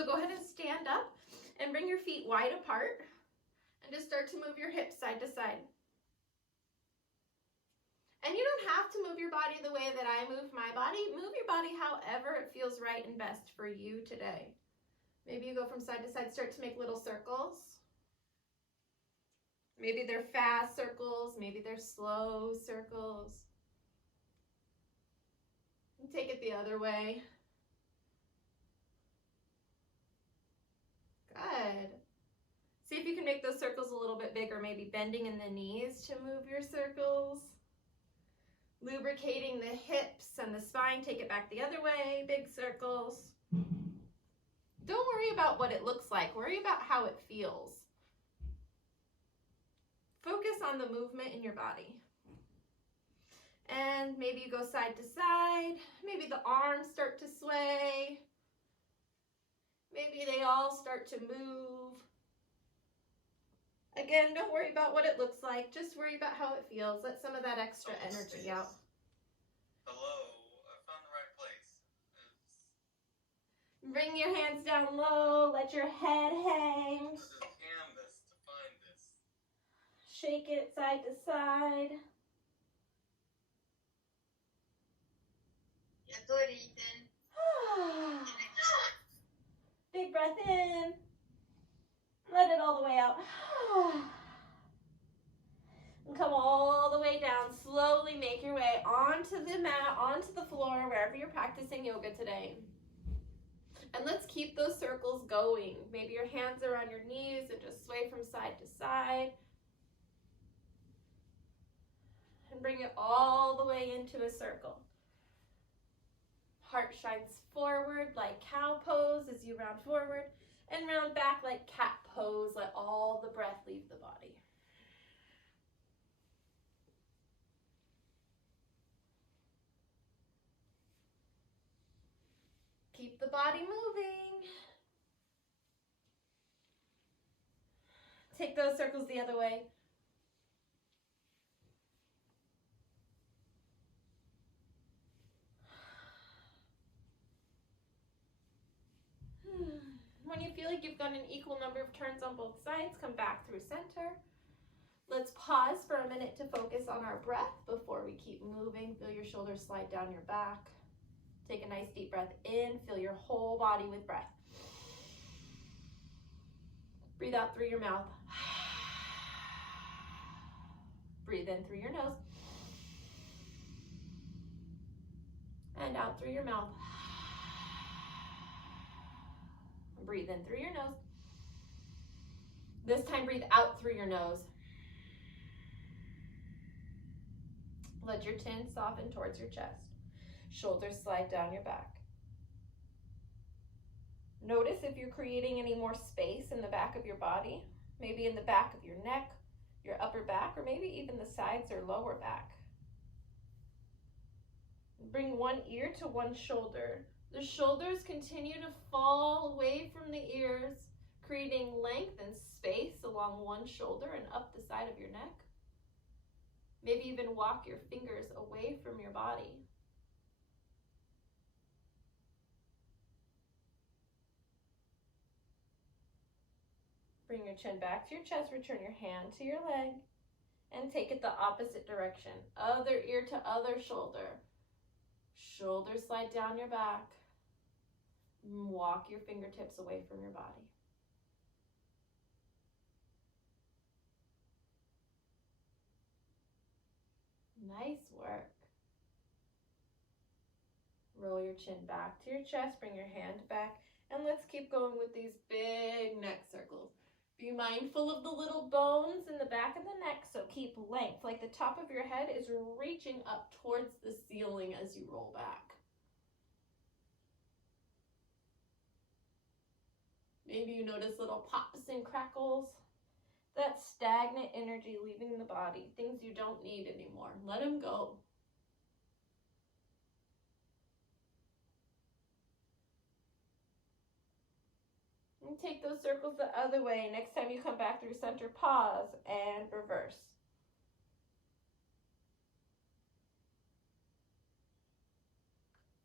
So go ahead and stand up and bring your feet wide apart and just start to move your hips side to side. And you don't have to move your body the way that I move my body. Move your body however it feels right and best for you today. Maybe you go from side to side, start to make little circles. Maybe they're fast circles, maybe they're slow circles. And take it the other way. Good. See if you can make those circles a little bit bigger, maybe bending in the knees to move your circles. Lubricating the hips and the spine, take it back the other way, big circles. Don't worry about what it looks like, worry about how it feels. Focus on the movement in your body. And maybe you go side to side, maybe the arms start to sway, maybe they all start to move. Again, don't worry about what it looks like, just worry about how it feels. Let some of that extra energy out. Hello, I found the right place. Bring your hands down low, let your head hang. This is canvas to find this. Shake it side to side. Good, Ethan. Big breath in. Let it all the way out. And come all the way down. Slowly make your way onto the mat, onto the floor, wherever you're practicing yoga today. And let's keep those circles going. Maybe your hands are on your knees and just sway from side to side. And bring it all the way into a circle. Heart shines forward like cow pose as you round forward, and round back like cat pose. Let all the breath leave the body. Keep the body moving. Take those circles the other way. When you feel like you've got an equal number of turns on both sides, come back through center. Let's pause for a minute to focus on our breath before we keep moving. Feel your shoulders slide down your back. Take a nice deep breath in. Fill your whole body with breath. Breathe out through your mouth. Breathe in through your nose. And out through your mouth. Breathe in through your nose. This time breathe out through your nose. Let your chin soften towards your chest. Shoulders slide down your back. Notice if you're creating any more space in the back of your body, maybe in the back of your neck, your upper back, or maybe even the sides or lower back. Bring one ear to one shoulder. The shoulders continue to fall away from the ears, creating length and space along one shoulder and up the side of your neck. Maybe even walk your fingers away from your body. Bring your chin back to your chest, return your hand to your leg, and take it the opposite direction. Other ear to other shoulder. Shoulders slide down your back. Walk your fingertips away from your body. Nice work. Roll your chin back to your chest, bring your hand back, and let's keep going with these big neck circles. Be mindful of the little bones in the back of the neck, so keep length, like the top of your head is reaching up towards the ceiling as you roll back. Maybe you notice little pops and crackles. That's stagnant energy leaving the body, things you don't need anymore. Let them go. And take those circles the other way. Next time you come back through center, pause and reverse.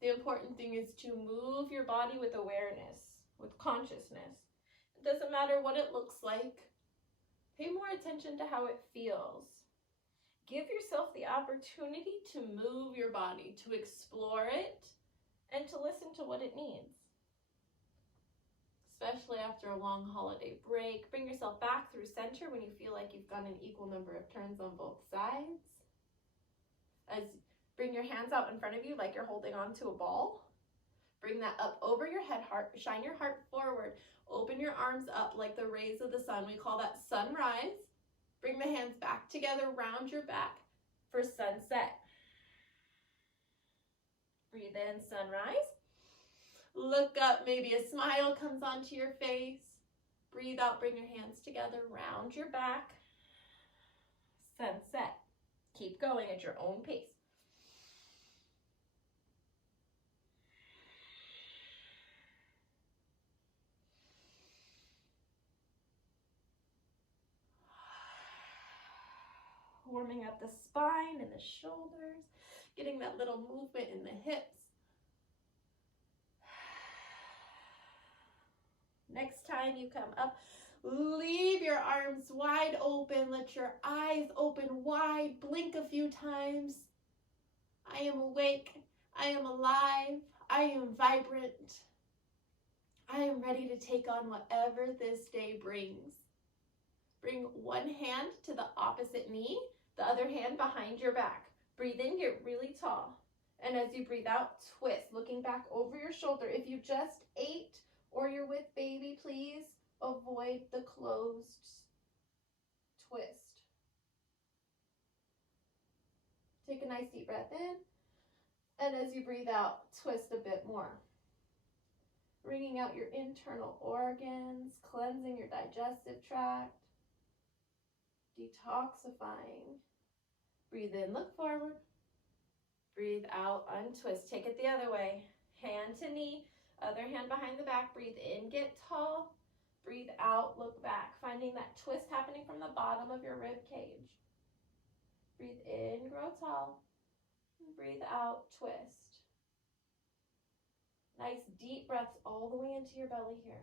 The important thing is to move your body with awareness. with consciousness. It doesn't matter what it looks like. Pay more attention to how it feels. Give yourself the opportunity to move your body, to explore it, and to listen to what it needs. Especially after a long holiday break, bring yourself back through center when you feel like you've gone an equal number of turns on both sides. Bring your hands out in front of you like you're holding on to a ball. Bring that up over your head, shine your heart forward. Open your arms up like the rays of the sun. We call that sunrise. Bring the hands back together, round your back for sunset. Breathe in, sunrise. Look up, maybe a smile comes onto your face. Breathe out, bring your hands together, round your back. Sunset. Keep going at your own pace. Warming up the spine and the shoulders, getting that little movement in the hips. Next time you come up, leave your arms wide open. Let your eyes open wide. Blink a few times. I am awake. I am alive. I am vibrant. I am ready to take on whatever this day brings. Bring one hand to the opposite knee, the other hand behind your back. Breathe in, get really tall. And as you breathe out, twist, looking back over your shoulder. If you just ate or you're with baby, please avoid the closed twist. Take a nice deep breath in. And as you breathe out, twist a bit more. Wringing out your internal organs, cleansing your digestive tract, detoxifying. Breathe in, look forward. Breathe out, untwist. Take it the other way. Hand to knee, other hand behind the back. Breathe in, get tall. Breathe out, look back. Finding that twist happening from the bottom of your rib cage. Breathe in, grow tall. Breathe out, twist. Nice deep breaths all the way into your belly here.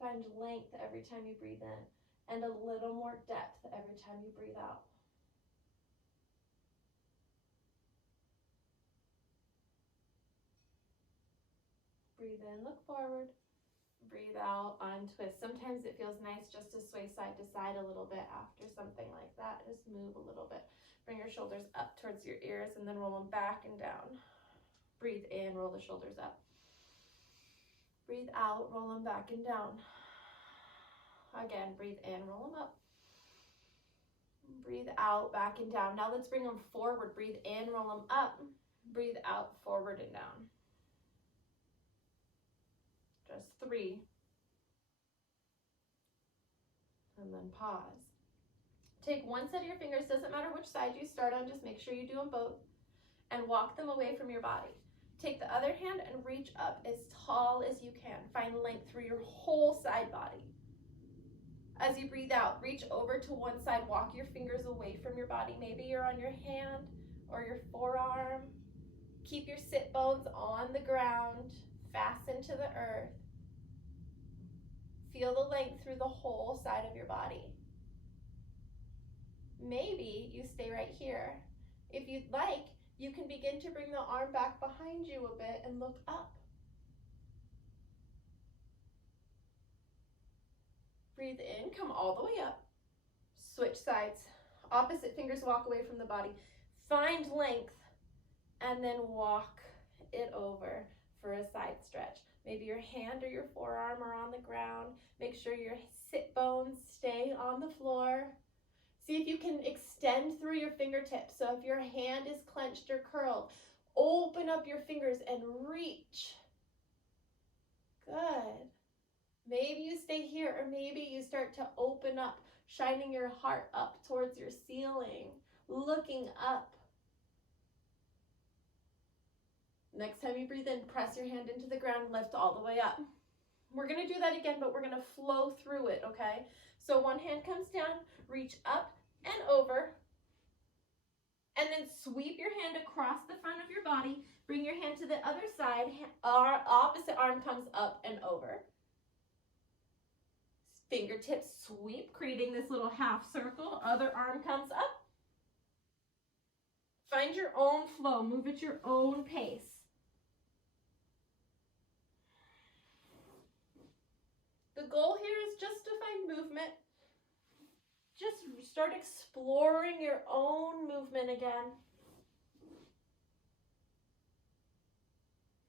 Find length every time you breathe in and a little more depth every time you breathe out. Breathe in, look forward. Breathe out, untwist. Sometimes it feels nice just to sway side to side a little bit after something like that. Just move a little bit. Bring your shoulders up towards your ears and then roll them back and down. Breathe in, roll the shoulders up. Breathe out, roll them back and down. Again, breathe in, roll them up. Breathe out, back and down. Now let's bring them forward. Breathe in, roll them up. Breathe out, forward and down. Just 3. And then pause. Take one set of your fingers, doesn't matter which side you start on, just make sure you do them both, and walk them away from your body. Take the other hand and reach up as tall as you can. Find length through your whole side body. As you breathe out, reach over to one side, walk your fingers away from your body. Maybe you're on your hand or your forearm. Keep your sit bones on the ground, fasten to the earth. Feel the length through the whole side of your body. Maybe you stay right here. If you'd like, you can begin to bring the arm back behind you a bit and look up. Breathe in, come all the way up. Switch sides. Opposite fingers walk away from the body. Find length and then walk it over for a side stretch. Maybe your hand or your forearm are on the ground. Make sure your sit bones stay on the floor. See if you can extend through your fingertips. So if your hand is clenched or curled, open up your fingers and reach. Good. Maybe you stay here, or maybe you start to open up, shining your heart up towards your ceiling, looking up. Next time you breathe in, press your hand into the ground, lift all the way up. We're going to do that again, but we're going to flow through it, okay? So one hand comes down, reach up and over. And then sweep your hand across the front of your body. Bring your hand to the other side. Our opposite arm comes up and over. Fingertips sweep, creating this little half circle. Other arm comes up. Find your own flow. Move at your own pace. The goal here is just to find movement. Just start exploring your own movement again.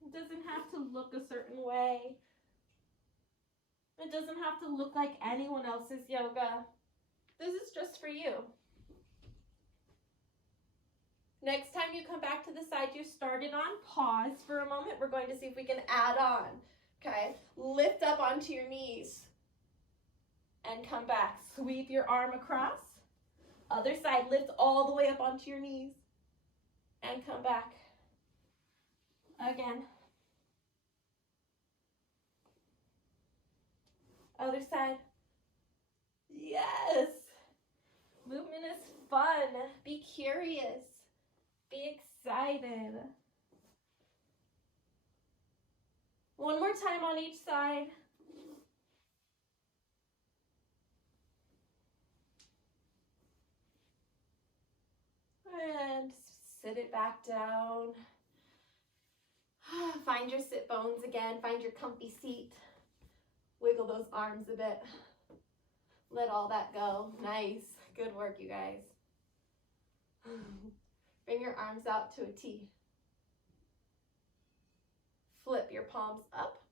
It doesn't have to look a certain way. It doesn't have to look like anyone else's yoga. This is just for you. Next time you come back to the side you started on, pause for a moment. We're going to see if we can add on. Okay, lift up onto your knees and come back. Sweep your arm across. Other side, lift all the way up onto your knees and come back. Again. Other side. Yes. Movement is fun. Be curious. Be excited. One more time on each side. And sit it back down. Find your sit bones again. Find your comfy seat. Wiggle those arms a bit. Let all that go. Nice. Good work, you guys. Bring your arms out to a T. Flip your palms up.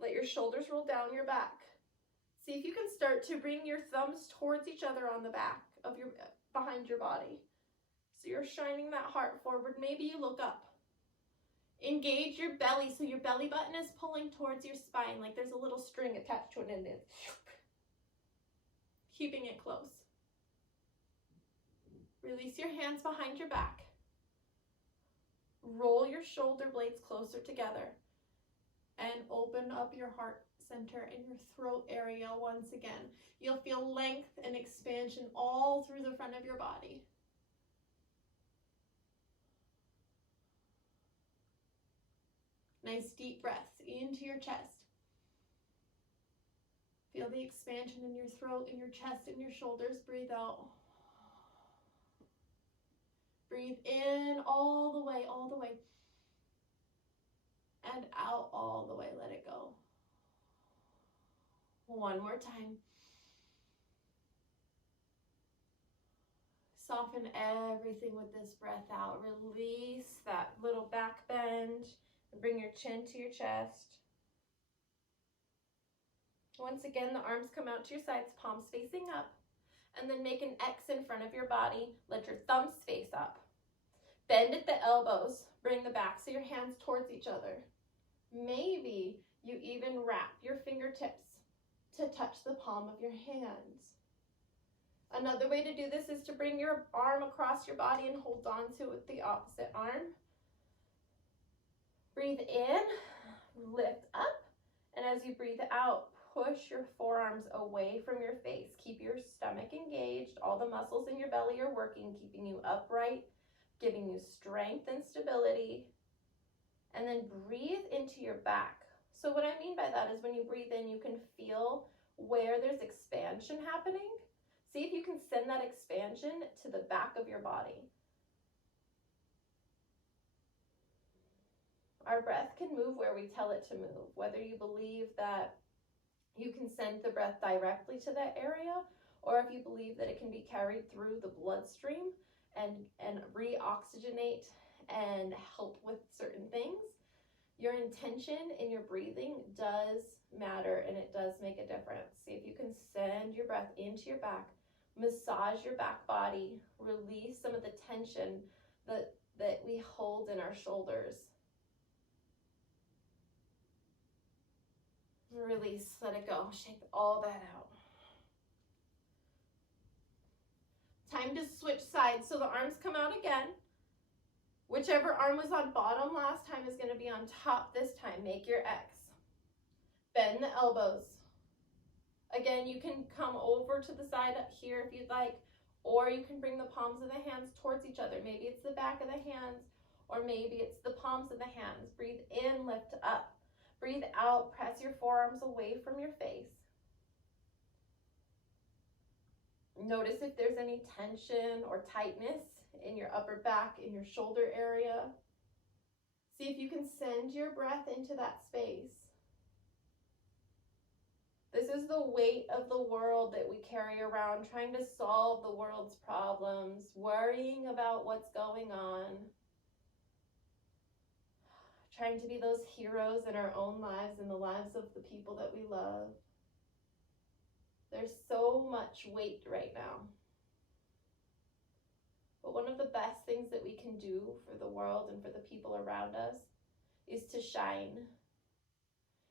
Let your shoulders roll down your back. See if you can start to bring your thumbs towards each other on the back of your, behind your body. So you're shining that heart forward. Maybe you look up. Engage your belly so your belly button is pulling towards your spine like there's a little string attached to it and it's keeping it close. Release your hands behind your back. Roll your shoulder blades closer together and open up your heart center and your throat area once again. You'll feel length and expansion all through the front of your body. Nice deep breaths into your chest. Feel the expansion in your throat, in your chest, in your shoulders. Breathe out. Breathe in all the way, and out all the way. Let it go. One more time. Soften everything with this breath out. Release that little back bend and bring your chin to your chest. Once again, the arms come out to your sides, palms facing up. And then make an X in front of your body. Let your thumbs face up. Bend at the elbows. Bring the backs of your hands towards each other. Maybe you even wrap your fingertips to touch the palm of your hands. Another way to do this is to bring your arm across your body and hold on to it with the opposite arm. Breathe in, lift up, and as you breathe out, push your forearms away from your face. Keep your stomach engaged. All the muscles in your belly are working, keeping you upright, giving you strength and stability. And then breathe into your back. So what I mean by that is when you breathe in, you can feel where there's expansion happening. See if you can send that expansion to the back of your body. Our breath can move where we tell it to move, whether you believe that you can send the breath directly to that area, or if you believe that it can be carried through the bloodstream and re-oxygenate and help with certain things. Your intention in your breathing does matter, and it does make a difference. See if you can send your breath into your back, massage your back body, release some of the tension that we hold in our shoulders. Release, let it go, shake all that out. Time to switch sides. So the arms come out again. Whichever arm was on bottom last time is going to be on top this time. Make your X. Bend the elbows. Again, you can come over to the side up here if you'd like, Or you can bring the palms of the hands towards each other. Maybe it's the back of the hands, or maybe it's the palms of the hands. Breathe in, lift up. Breathe out, press your forearms away from your face. Notice if there's any tension or tightness in your upper back, in your shoulder area. See if you can send your breath into that space. This is the weight of the world that we carry around, trying to solve the world's problems, worrying about what's going on, trying to be those heroes in our own lives and the lives of the people that we love. There's so much weight right now. But one of the best things that we can do for the world and for the people around us is to shine,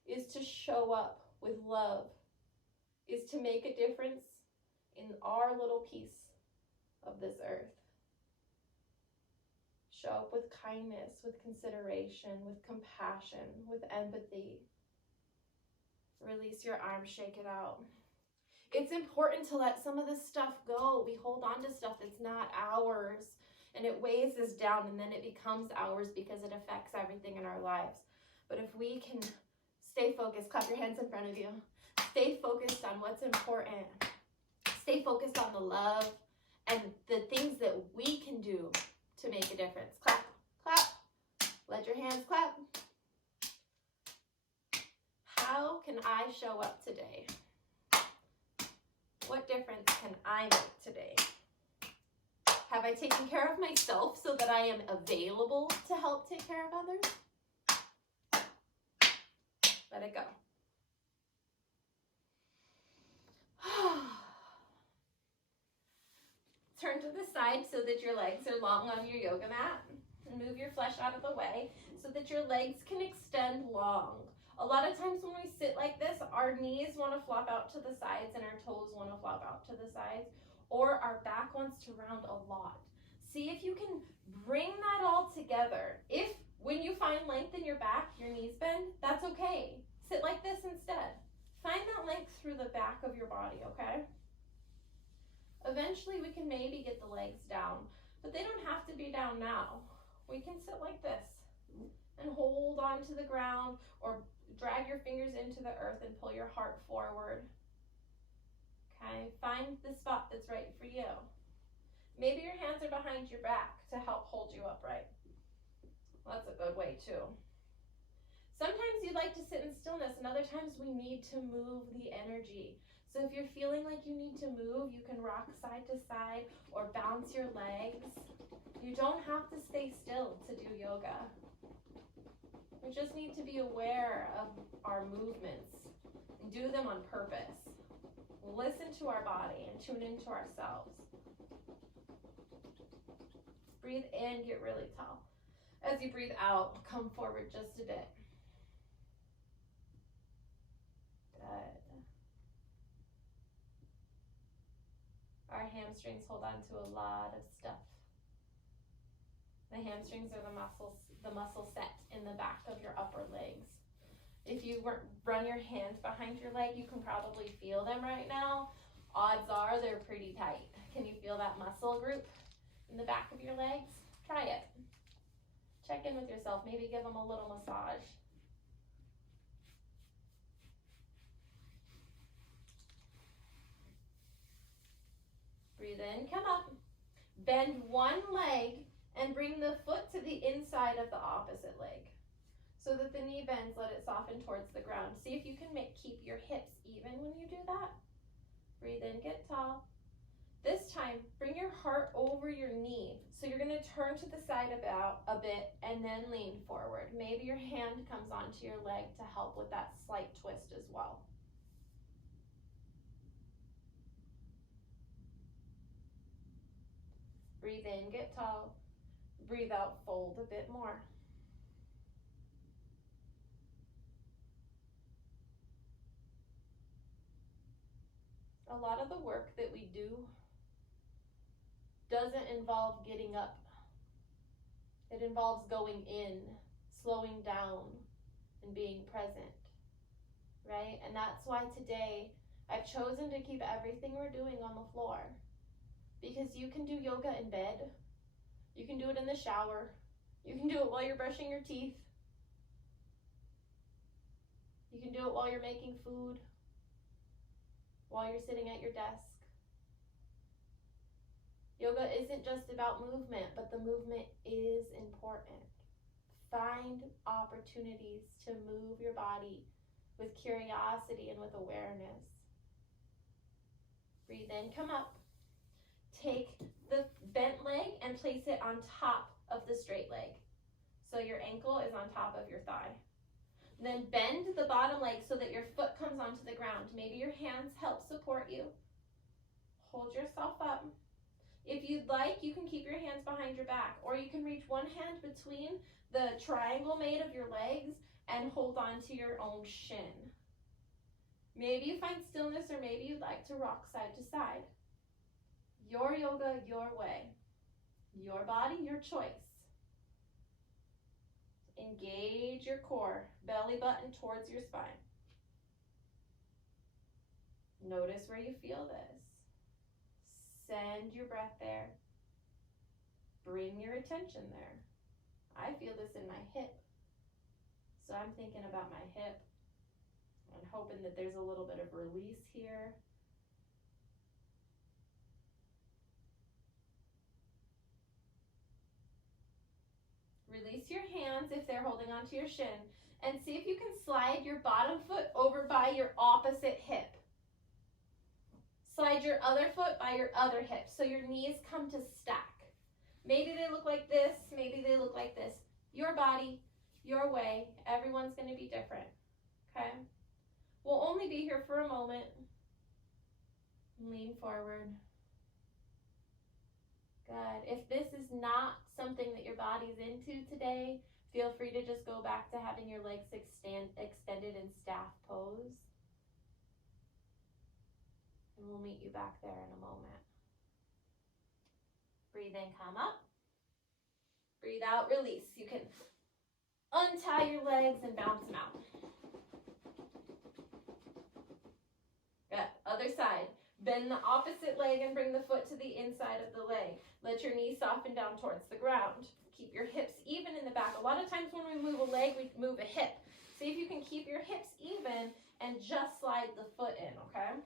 is to show up with love, is to make a difference in our little piece of this earth. Show up with kindness, with consideration, with compassion, with empathy. Release your arms, shake it out. It's important to let some of this stuff go. We hold on to stuff that's not ours, and it weighs us down, and then it becomes ours because it affects everything in our lives. But if we can stay focused, clap your hands in front of you. Stay focused on what's important. Stay focused on the love and the things that we can do to make a difference. Clap, clap. Let your hands clap. How can I show up today? What difference can I make today? Have I taken care of myself so that I am available to help take care of others? Let it go. Turn to the side so that your legs are long on your yoga mat. And move your flesh out of the way so that your legs can extend long. A lot of times when we sit like this, our knees want to flop out to the sides and our toes want to flop out to the sides, or our back wants to round a lot. See if you can bring that all together. If when you find length in your back, your knees bend, that's okay. Sit like this instead. Find that length through the back of your body, okay? Eventually we can maybe get the legs down, but they don't have to be down now. We can sit like this and hold on to the ground, or drag your fingers into the earth and pull your heart forward. Okay, find the spot that's right for you. Maybe your hands are behind your back to help hold you upright. That's a good way too. Sometimes you like to sit in stillness, and other times we need to move the energy. So if you're feeling like you need to move, you can rock side to side or bounce your legs. You don't have to stay still to do yoga. We just need to be aware of our movements and do them on purpose. Listen to our body and tune into ourselves. Breathe in, get really tall. As you breathe out, come forward just a bit. Good. Our hamstrings hold on to a lot of stuff. The hamstrings are the muscle set in the back of your upper legs. If you run your hands behind your leg, you can probably feel them right now. Odds are they're pretty tight. Can you feel that muscle group in the back of your legs? Try it. Check in with yourself. Maybe give them a little massage. Breathe in, come up. Bend one leg and bring the foot to the inside of the opposite leg. So that the knee bends, let it soften towards the ground. See if you can keep your hips even when you do that. Breathe in, get tall. This time, bring your heart over your knee. So you're gonna turn to the side about a bit and then lean forward. Maybe your hand comes onto your leg to help with that slight twist as well. Breathe in, get tall. Breathe out, fold a bit more. A lot of the work that we do doesn't involve getting up. It involves going in, slowing down, and being present, right? And that's why today I've chosen to keep everything we're doing on the floor. because you can do yoga in bed. You can do it in the shower. You can do it while you're brushing your teeth. You can do it while you're making food, while you're sitting at your desk. Yoga isn't just about movement, but the movement is important. Find opportunities to move your body with curiosity and with awareness. Breathe in, come up. Take the bent leg and place it on top of the straight leg. So your ankle is on top of your thigh. Then bend the bottom leg so that your foot comes onto the ground. Maybe your hands help support you. Hold yourself up. If you'd like, you can keep your hands behind your back, or you can reach one hand between the triangle made of your legs and hold on to your own shin. Maybe you find stillness, or maybe you'd like to rock side to side. Your yoga, your way. Your body, your choice. Engage your core, belly button towards your spine. Notice where you feel this. Send your breath there. Bring your attention there. I feel this in my hip. So I'm thinking about my hip and hoping that there's a little bit of release here. Release your hands if they're holding onto your shin, and see if you can slide your bottom foot over by your opposite hip. Slide your other foot by your other hip so your knees come to stack. Maybe they look like this, maybe they look like this. Your body, your way. Everyone's going to be different, okay? We'll only be here for a moment. Lean forward. Good. If this is not something that your body's into today, feel free to just go back to having your legs extended in staff pose. And we'll meet you back there in a moment. Breathe in, come up. Breathe out, release. You can untie your legs and bounce them out. Good. Other side. Bend the opposite leg and bring the foot to the inside of the leg. Let your knees soften down towards the ground. Keep your hips even in the back. A lot of times when we move a leg, we move a hip. See if you can keep your hips even and just slide the foot in, okay?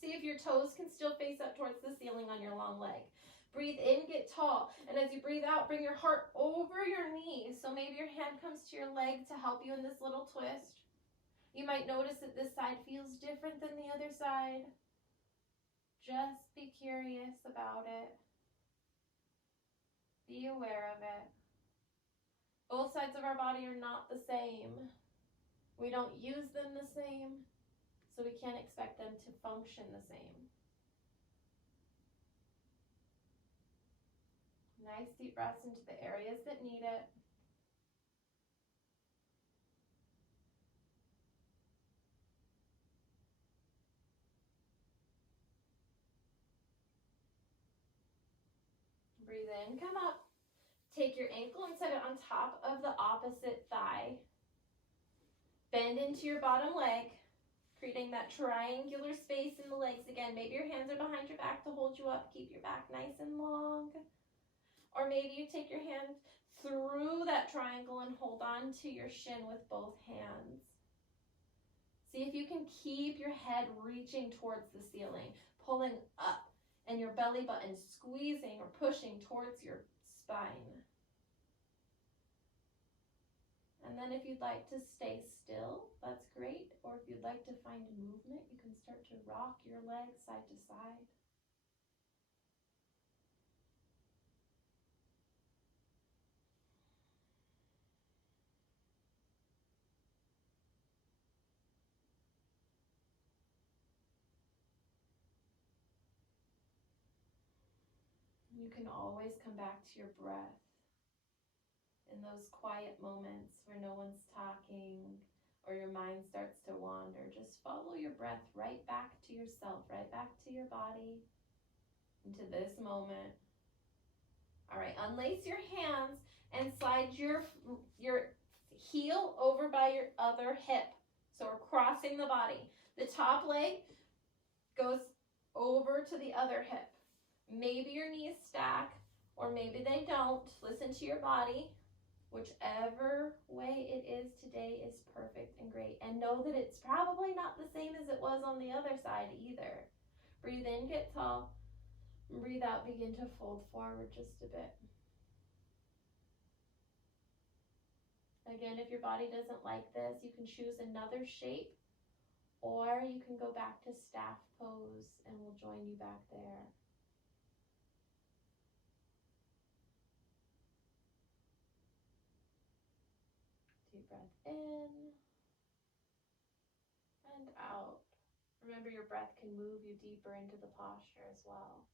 See if your toes can still face up towards the ceiling on your long leg. Breathe in, get tall. And as you breathe out, bring your heart over your knees. So maybe your hand comes to your leg to help you in this little twist. You might notice that this side feels different than the other side. Just be curious about it. Be aware of it. Both sides of our body are not the same. We don't use them the same, so we can't expect them to function the same. Nice deep breaths into the areas that need it. Breathe in, come up. Take your ankle and set it on top of the opposite thigh. Bend into your bottom leg, creating that triangular space in the legs again. Maybe your hands are behind your back to hold you up. Keep your back nice and long. Or maybe you take your hand through that triangle and hold on to your shin with both hands. See if you can keep your head reaching towards the ceiling, pulling up, and your belly button squeezing or pushing towards your spine. And then if you'd like to stay still, that's great. Or if you'd like to find movement, you can start to rock your legs side to side. You can always come back to your breath in those quiet moments where no one's talking or your mind starts to wander. Just follow your breath right back to yourself, right back to your body, into this moment. All right, unlace your hands and slide your heel over by your other hip. So we're crossing the body. The top leg goes over to the other hip. Maybe your knees stack, or maybe they don't. Listen to your body. Whichever way it is today is perfect and great. And know that it's probably not the same as it was on the other side either. Breathe in, get tall. Breathe out, begin to fold forward just a bit. Again, if your body doesn't like this, you can choose another shape, or you can go back to staff pose and we'll join you back there. Deep breath in and out. Remember, your breath can move you deeper into the posture as well.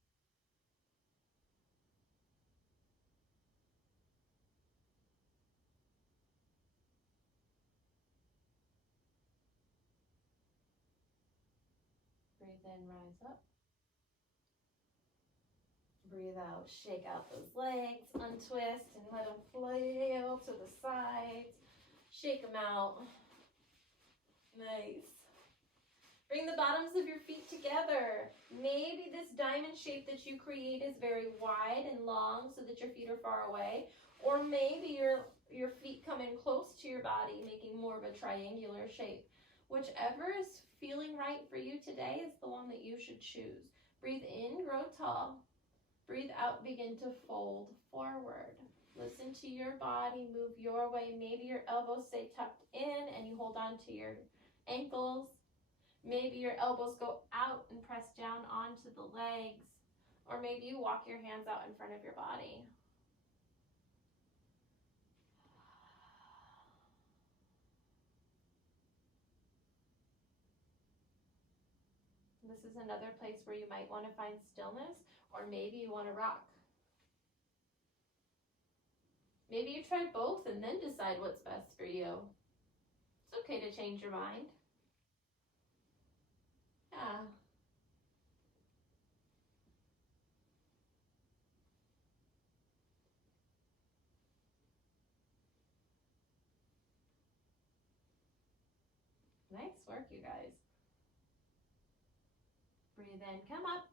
Breathe in, rise up. Breathe out, shake out those legs, untwist and let them flail to the sides. Shake them out. Nice. Bring the bottoms of your feet together. Maybe this diamond shape that you create is very wide and long so that your feet are far away. Or maybe your feet come in close to your body, making more of a triangular shape. Whichever is feeling right for you today is the one that you should choose. Breathe in, grow tall. Breathe out, begin to fold forward. Listen to your body, move your way. Maybe your elbows stay tucked in and you hold on to your ankles. Maybe your elbows go out and press down onto the legs. Or maybe you walk your hands out in front of your body. This is another place where you might want to find stillness, or maybe you want to rock. Maybe you try both and then decide what's best for you. It's okay to change your mind. Yeah. Nice work, you guys. Breathe in, come up.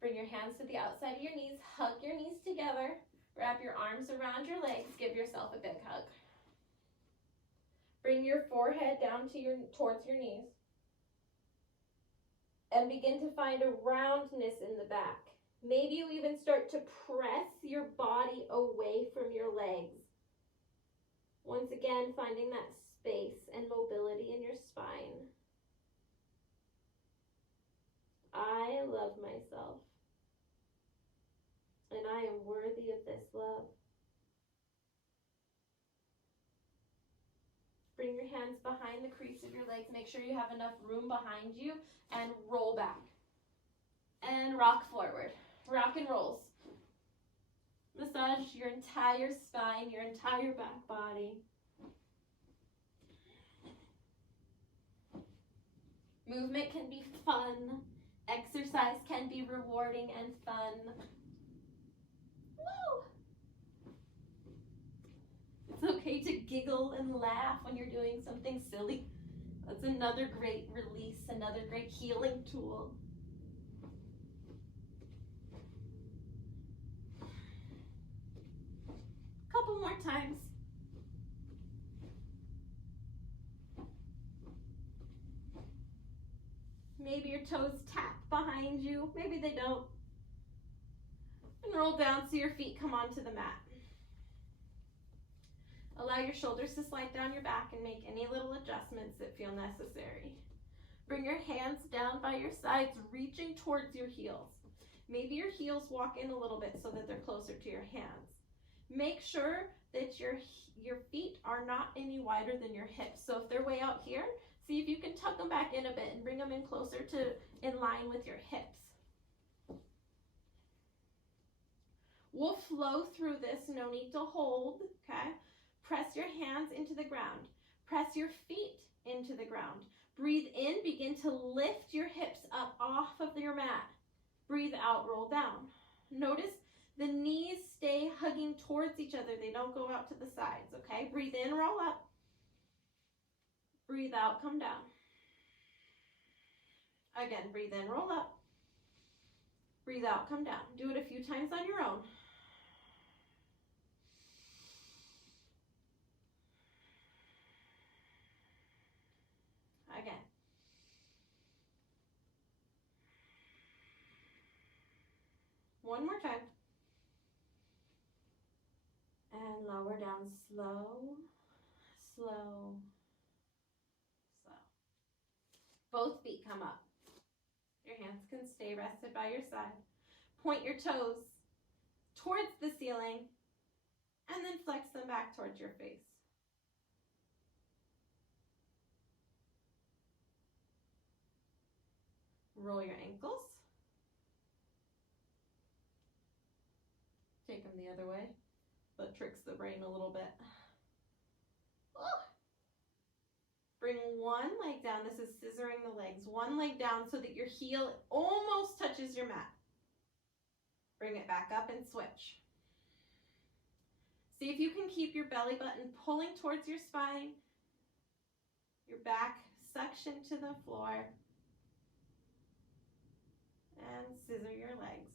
Bring your hands to the outside of your knees. Hug your knees together. Wrap your arms around your legs. Give yourself a big hug. Bring your forehead down towards your knees. And begin to find a roundness in the back. Maybe you even start to press your body away from your legs. Once again, finding that space and mobility in your spine. I love myself. And I am worthy of this love. Bring your hands behind the crease of your legs. Make sure you have enough room behind you. And roll back. And rock forward. Rock and rolls. Massage your entire spine, your entire back body. Movement can be fun. Exercise can be rewarding and fun. Woo! It's okay to giggle and laugh when you're doing something silly. That's another great release, another great healing tool. Couple more times. Maybe your toes tap behind you. Maybe they don't. And roll down so your feet come onto the mat. Allow your shoulders to slide down your back and make any little adjustments that feel necessary. Bring your hands down by your sides, reaching towards your heels. Maybe your heels walk in a little bit so that they're closer to your hands. Make sure that your feet are not any wider than your hips. So if they're way out here, see if you can tuck them back in a bit and bring them in closer to in line with your hips. We'll flow through this, no need to hold, okay? Press your hands into the ground. Press your feet into the ground. Breathe in, begin to lift your hips up off of your mat. Breathe out, roll down. Notice the knees stay hugging towards each other. They don't go out to the sides, okay? Breathe in, roll up. Breathe out, come down. Again, breathe in, roll up. Breathe out, come down. Do it a few times on your own. Again. One more time. And lower down, slow, slow, slow. Both feet come up. Your hands can stay rested by your side. Point your toes towards the ceiling and then flex them back towards your face. Roll your ankles. Take them the other way. That tricks the brain a little bit. Bring one leg down. This is scissoring the legs. One leg down so that your heel almost touches your mat. Bring it back up and switch. See if you can keep your belly button pulling towards your spine. Your back suction to the floor. And scissor your legs.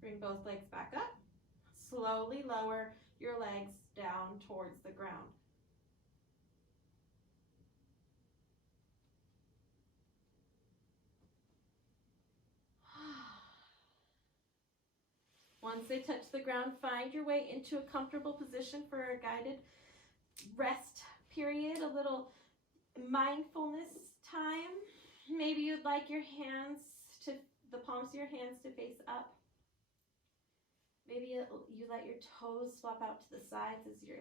Bring both legs back up. Slowly lower your legs down towards the ground. Once they touch the ground, find your way into a comfortable position for a guided rest period, a little mindfulness time. Maybe you'd like your hands to, the palms of your hands to face up. Maybe you let your toes flop out to the sides as your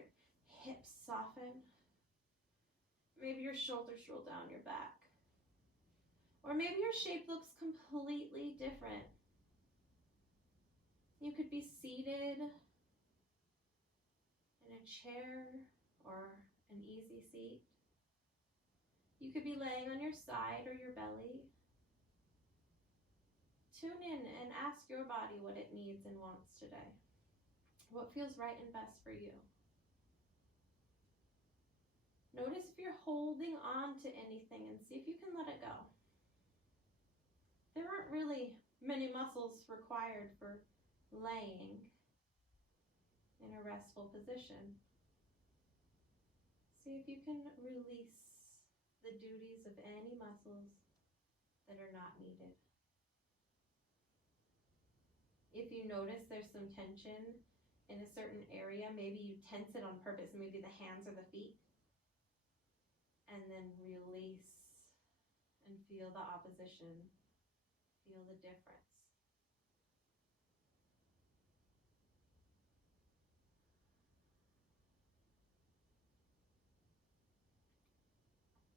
hips soften. Maybe your shoulders roll down your back. Or maybe your shape looks completely different. You could be seated in a chair or an easy seat. You could be laying on your side or your belly. Tune in and ask your body what it needs and wants today. What feels right and best for you? Notice if you're holding on to anything and see if you can let it go. There aren't really many muscles required for laying in a restful position. See if you can release the duties of any muscles that are not needed. If you notice there's some tension in a certain area, maybe you tense it on purpose, maybe the hands or the feet, and then release and feel the opposition, feel the difference.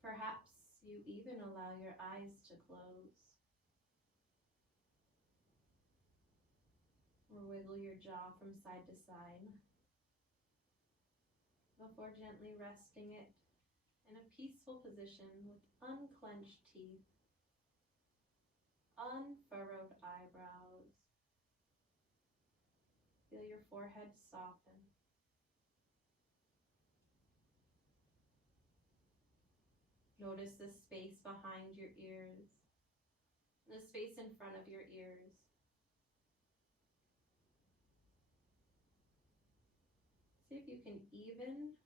Perhaps you even allow your eyes to close. Or wiggle your jaw from side to side before gently resting it in a peaceful position with unclenched teeth, unfurrowed eyebrows. Feel your forehead soften. Notice the space behind your ears, the space in front of your ears. See if you can even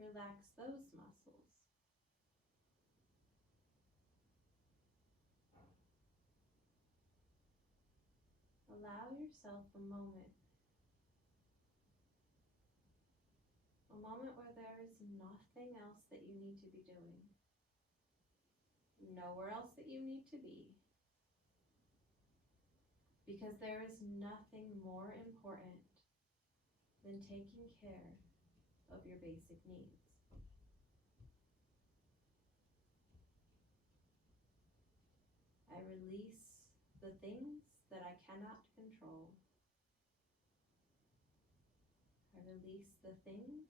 relax those muscles. Allow yourself a moment where there is nothing else that you need to be doing, nowhere else that you need to be, because there is nothing more important than taking care of your basic needs. I release the things that I cannot control. I release the things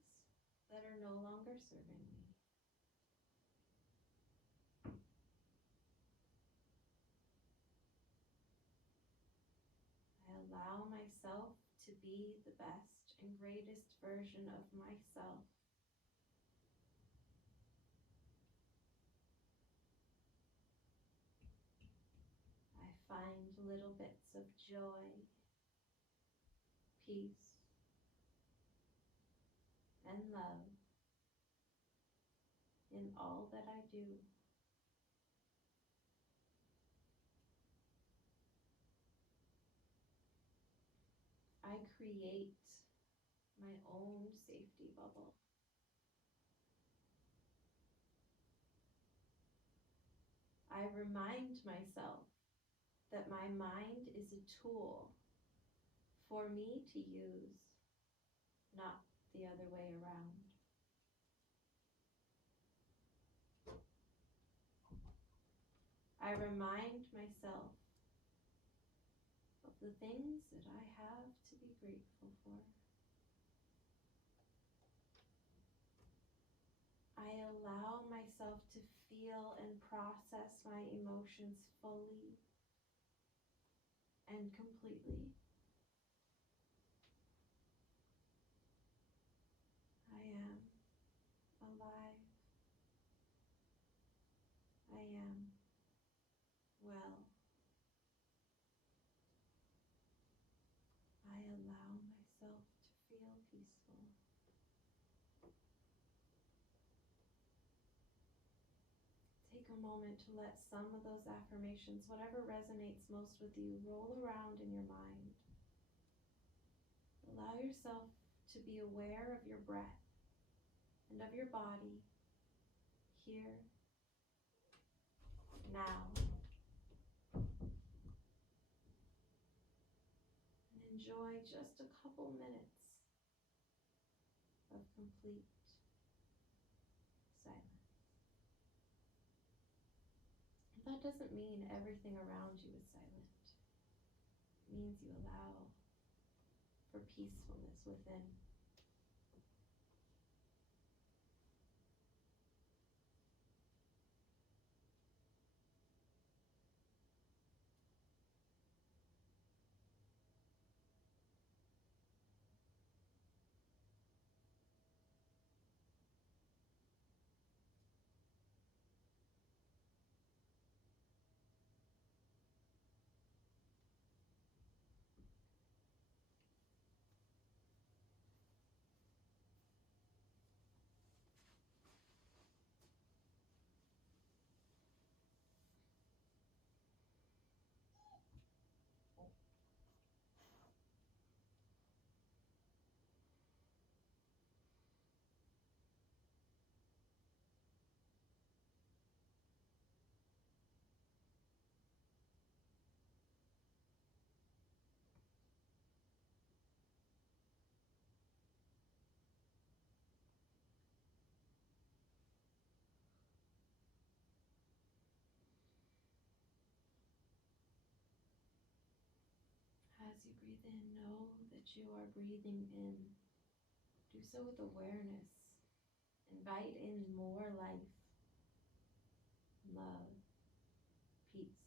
that are no longer serving me. I allow myself to be the best and greatest version of myself find little bits of joy, peace, and love in all that I do. I create my own safety bubble. I remind myself that my mind is a tool for me to use, not the other way around. I remind myself of the things that I have to be grateful for. I allow myself to feel and process my emotions fully and completely. I am alive. I am well. I allow myself to feel peaceful. Take a moment to let some of those affirmations, whatever resonates most with you, roll around in your mind. Allow yourself to be aware of your breath and of your body here, now. And enjoy just a couple minutes of complete silence. That doesn't mean everything around you is silent. It means you allow for peacefulness within. As you breathe in, know that you are breathing in. Do so with awareness. Invite in more life, love, peace.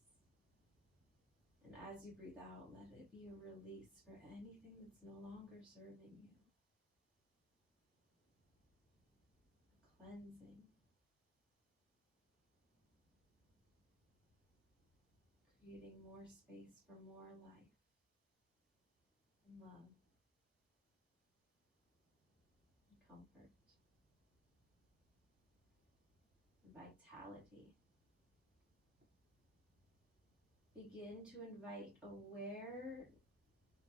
And as you breathe out, let it be a release for anything that's no longer serving you. A cleansing. Creating more space for more life and love and comfort and vitality. Begin to invite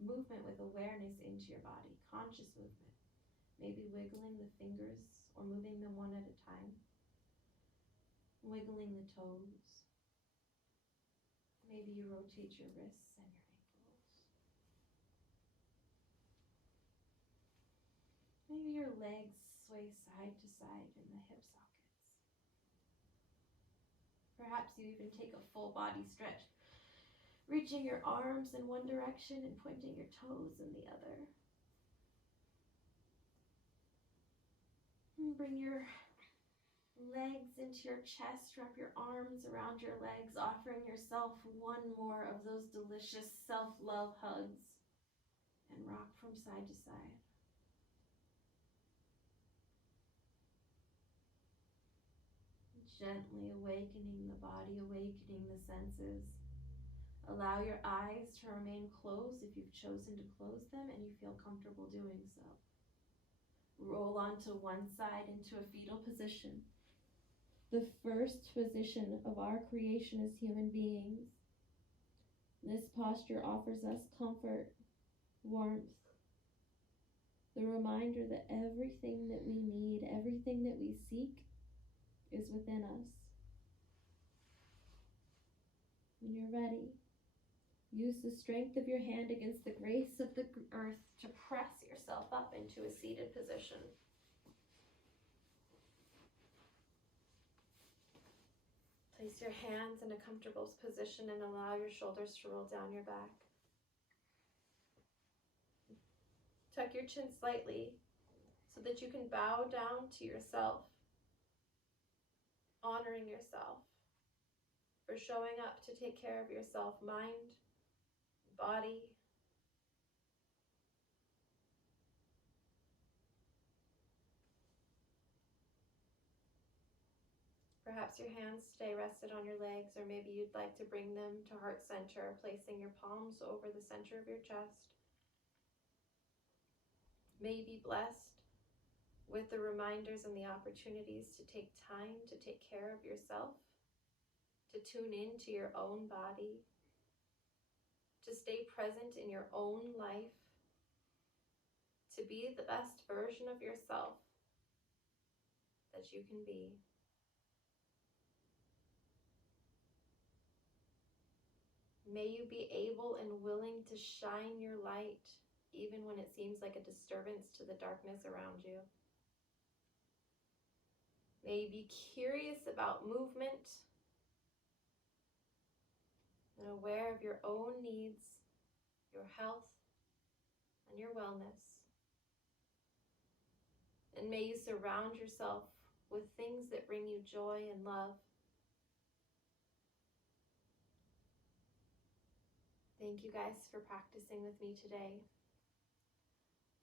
movement with awareness into your body, conscious movement. Maybe wiggling the fingers or moving them one at a time. Wiggling the toes. Maybe you rotate your wrists and your ankles. Maybe your legs sway side to side in the hip sockets. Perhaps you even take a full body stretch, reaching your arms in one direction and pointing your toes in the other. And bring your legs into your chest, wrap your arms around your legs, offering yourself one more of those delicious self-love hugs, and rock from side to side. Gently awakening the body, awakening the senses, Allow your eyes to remain closed if you've chosen to close them and you feel comfortable doing so. Roll onto one side into a fetal position. The first position of our creation as human beings. This posture offers us comfort, warmth, the reminder that everything that we need, everything that we seek, is within us. When you're ready, use the strength of your hand against the grace of the earth to press yourself up into a seated position. Place your hands in a comfortable position and allow your shoulders to roll down your back. Tuck your chin slightly so that you can bow down to yourself, honoring yourself for showing up to take care of yourself, mind, body. Perhaps your hands stay rested on your legs, or maybe you'd like to bring them to heart center, placing your palms over the center of your chest. May you be blessed with the reminders and the opportunities to take time to take care of yourself, to tune into your own body, to stay present in your own life, to be the best version of yourself that you can be. May you be able and willing to shine your light even when it seems like a disturbance to the darkness around you. May you be curious about movement and aware of your own needs, your health, and your wellness. And may you surround yourself with things that bring you joy and love. Thank you guys for practicing with me today.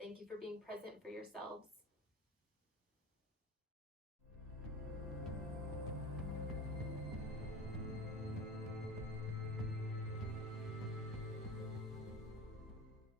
Thank you for being present for yourselves.